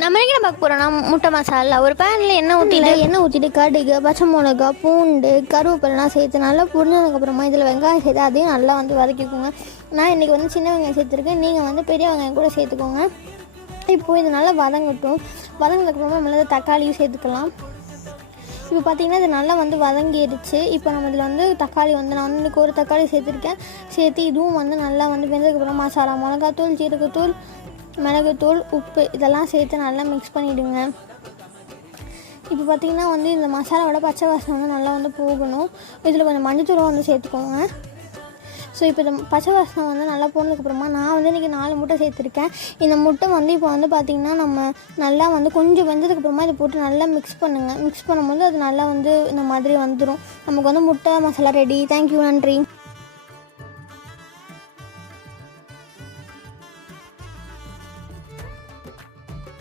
நம்ம எங்கே பார்க்க போகிறோம்னா முட்டை மசாலா. ஒரு பேனில் எண்ணெய் ஊற்றிட்டு கடுகு, பச்சை மிளகா, பூண்டு, கருவேப்பிலாம் சேர்த்து நல்லா புரிஞ்சதுக்கப்புறமா இதில் வெங்காயம் சேர்த்து அதையும் நல்லா வந்து வதக்கிக்கோங்க. நான் இன்றைக்கி வந்து சின்ன வெங்காயம் சேர்த்துருக்கேன், நீங்கள் வந்து பெரிய வெங்காயம் கூட சேர்த்துக்கோங்க. இப்போது இது நல்லா வதங்கட்டும். வதங்கினதுக்கப்புறமா நம்மள தக்காளியும் சேர்த்துக்கலாம். இப்போ பார்த்திங்கன்னா இது நல்லா வந்து வதங்கிடுச்சு. இப்போ நம்ம இதில் வந்து தக்காளி வந்து நான் வந்து இன்றைக்கி ஒரு தக்காளி சேர்த்துருக்கேன். சேர்த்து இதுவும் வந்து நல்லா வந்து வெந்ததுக்கப்புறம் மசாலா, மிளகாத்தூள், ஜீரகத்தூள், மிளகுத்தூள், உப்பு இதெல்லாம் சேர்த்து நல்லா மிக்ஸ் பண்ணிவிடுங்க. இப்போ பார்த்திங்கன்னா வந்து இந்த மசாலாவோட பச்சை வாசனை வந்து நல்லா வந்து போகணும். இதில் கொஞ்சம் மஞ்சத்தூள் வந்து சேர்த்துக்கோங்க. ஸோ இப்போ இந்த பச்சை வாசனை வந்து நல்லா போனதுக்கப்புறமா நான் வந்து இன்றைக்கி 4 முட்டை சேர்த்துருக்கேன். இந்த முட்டை வந்து இப்போ வந்து பார்த்திங்கன்னா நம்ம நல்லா வந்து கொஞ்சம் வெந்ததுக்கப்புறமா இதை போட்டு நல்லா மிக்ஸ் பண்ணுங்கள். மிக்ஸ் பண்ணும்போது அது நல்லா வந்து இந்த மாதிரி வந்துடும். நமக்கு வந்து முட்டை மசாலா ரெடி. தேங்க்யூ, நன்றி.